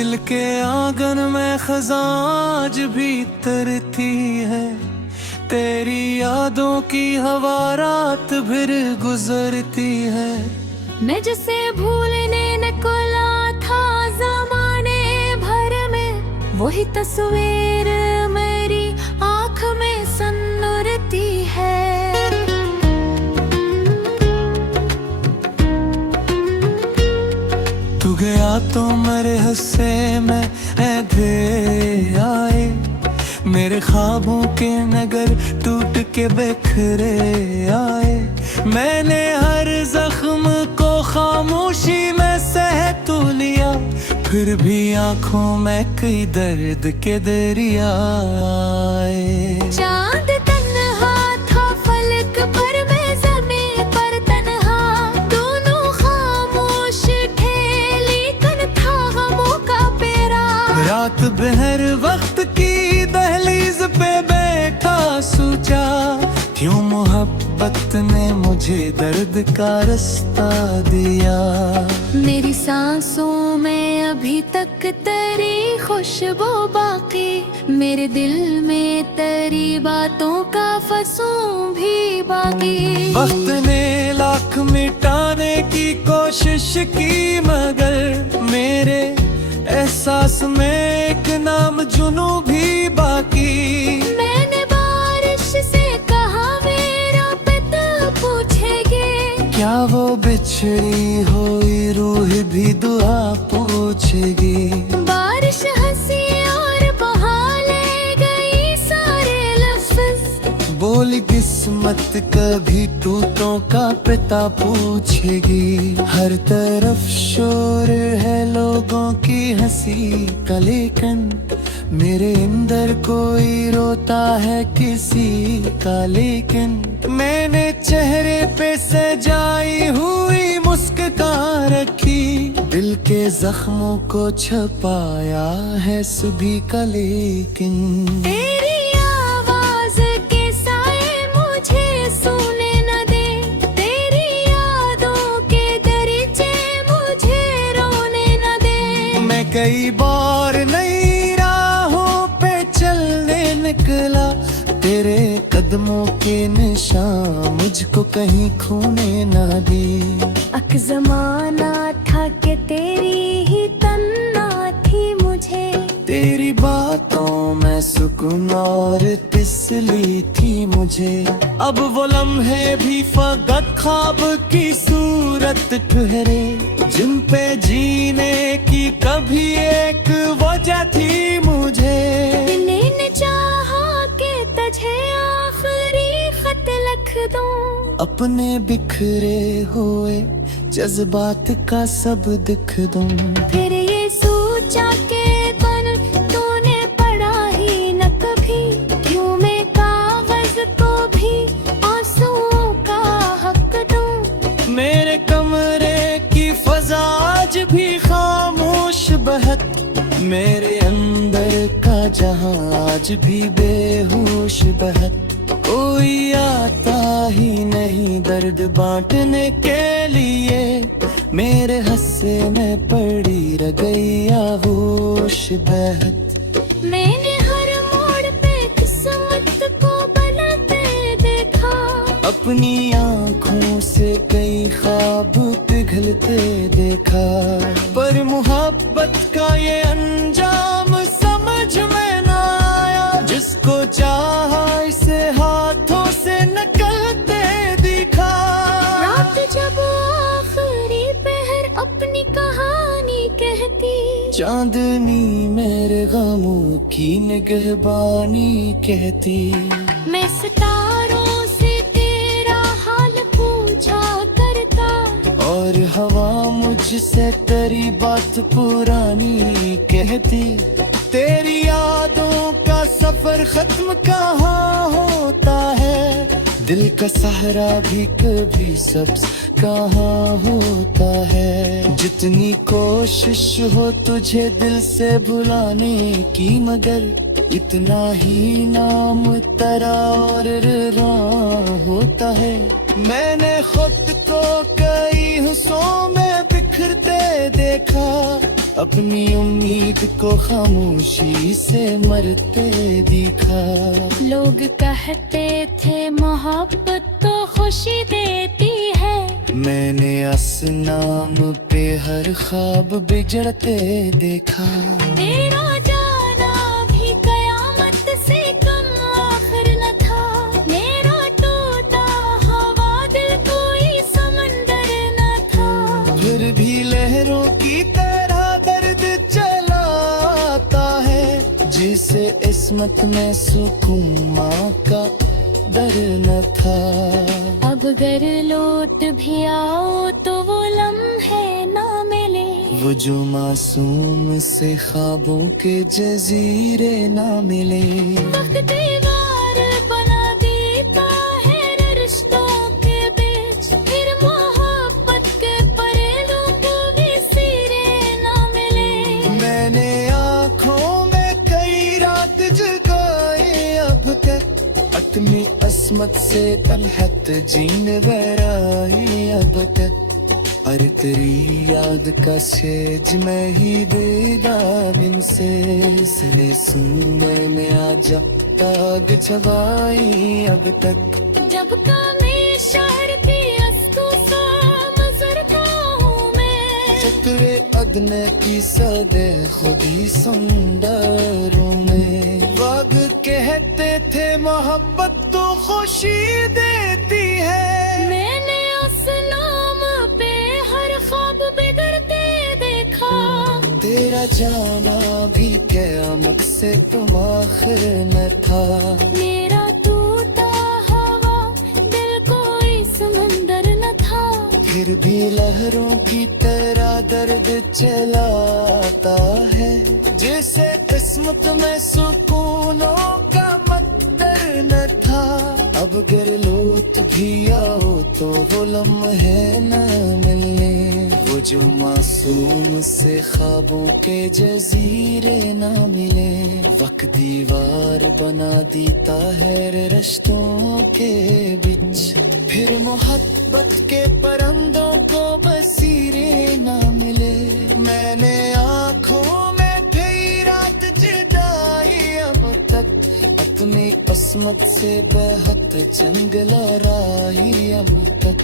दिल के आंगन में खजाज भी तरती है, तेरी यादों की हवा रात भर गुजरती है। मैं जिसे भूलने निकला था ज़माने भर में, वही तस्वीर मेरी आँख में सन्नुरती है। तू गया तो मेरे हिस्से में अंधेरे आए, मेरे ख्वाबों के नगर टूट के बिखरे आए। मैंने हर जख्म को खामोशी में सह तो लिया, फिर भी आंखों में कई दर्द के दरिया आए। चांद तन्हा था फलक पर, मैं ज़मीं पर तन्हा, दोनों खामोश थे लेकिन था गमों का पेरा। रात बहर वक्त की दहलीज पे बैठा सोचा, क्यों मोहब्बत ने मुझे दर्द का रास्ता दिया। मेरी सांसों में अभी तक तेरी खुशबू बाकी, मेरे दिल में तेरी बातों का फसूं भी बाकी। वक्त ने लाख मिटाने की कोशिश की, मगर मेरे एहसास में एक नाम जुनू भी बाकी। मैंने बारिश से कहा मेरा पिता पूछेगी, क्या वो बिछड़ी हुई रूह भी दुआ पूछेगी। बारिश हंसी और बहा ले गई सारे लफ्ज, बोली किस्मत कभी टूटों का पिता पूछेगी। हर तरफ शोर है लोगों की हंसी का, लेकिन मेरे अंदर कोई रोता है किसी का। लेकिन मैंने चेहरे पे सजाई हुई मुस्कान रखी, दिल के जख्मों को छुपाया है सभी का। लेकिन तेरी आवाज के साए मुझे सोने न दे, तेरी यादों के दरीचे मुझे रोने न दे। मैं कई बार नई राहों पे चलने निकला, तेरे कदमों के निशान मुझको कहीं खोने ना दी। अक जमाना था कि तेरी ही तन्ना थी मुझे, तेरी बातों में सुकून और तिसली थी मुझे। अब वो लम्हे भी फकत ख्वाब की सूरत ठहरे, जिन पे जीने की कभी एक वजह थी मुझे। दिल ने चाहा कि तुझे आखिरी खत लिख दूं, अपने बिखरे हुए जज्बात का सब दिख दूं। फिर ये सोचा के बन तूने पढ़ा ही न कभी, क्यों मैं कागज को भी आंसुओं का हक दूं। मेरे कमरे की फजा आज भी खामोश बहत, मेरे अंदर का जहां आज भी बेहोश बहत। कोई आता ही नहीं दर्द बांटने के लिए, मेरे हस्से में पड़ी रह गई आगोश बहत। मैंने हर मोड़ पे किस्मत को बनाते देखा, अपनी आँखों से कई ख्वाब पिघलते देखा। पर मोहब्बत का ये अंजाम समझ में ना आया, जिसको चाहा इसे हाथों से निकलते दिखा। रात जब आखिरी पहर अपनी कहानी कहती, चांदनी मेरे गमों की निगहबानी कहती। मैं सितारों से तेरा हाल पूछा करता, और हवा मुझसे तेरी बात पुरानी कहती। तेरी यादों का सफर खत्म कहाँ होता है, दिल का सहारा भी कभी सब्ज कहाँ होता है। जितनी कोशिश हो तुझे दिल से भुलाने की, मगर इतना ही नाम तेरा और होता है। मैंने खुद को कई हिस्सों में बिखरते देखा, अपनी उम्मीद को खामोशी से मरते दिखा। लोग कहते थे मोहब्बत तो खुशी देती है, मैंने असनाम पे हर ख्वाब बिगड़ते देखा। तेरा जाना भी कयामत से कम आखिर न था, मेरा टूटा हवा दिल कोई समंदर न था। फिर भी लहरों की तरह दर्द चलाता है, जिसे इस्मत में सुकून माँ का डर न था। अब अगर लौट भी आओ तो वो लम्हे ना मिले, वो जो मासूम से ख्वाबों के जजीरे ना मिले। वक्त दीवार बना देता है रिश्तों के बीच, फिर मोहब्बत के परेलों को भी सिरे ना मिले। मैंने आँखों में कई रात जगाए अब तक, अपनी अस्मत से तलहत जीन बराई अब तक। अरे तेरी याद का सेज मैं ही बेदान इनसे, सरे सुमर में आजा ताग छवाई अब तक। जब कमी शहर की अस्को सा गुजरता हूँ मैं, चतरे अदने की सदे खुद ही सुंदरों में। वग कहते थे मोहब्बत तो खुशी देती है, मैंने उस नाम पे हर ख्वाब बिगड़ते देखा। तेरा जाना भी क़यामत से तुम आखिर न था। मेरा टूटा हवा दिल कोई समंदर न था, फिर भी लहरों की तरह दर्द चलाता है, जिसे किस्मत में सुकूनों का मकदर न था। अब गर लौट भी आओ तो वो लम्हे न मिलने, वो जो मासूम से ख्वाबों के जजीरे न मिले। वक्त दीवार बना देता है रिश्तों के बीच, फिर मोहब्बत के परंदों को बसीरे ना मिले। मैंने आँखों में कई रात जुदाई अब तक, अपनी किस्मत से बेहद जंग लड़ाई अब तक।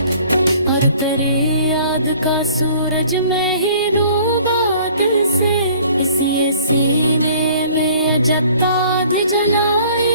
और तेरी याद का सूरज में ही डूबा दिल से, इसी सीने में अजता भी जलाए।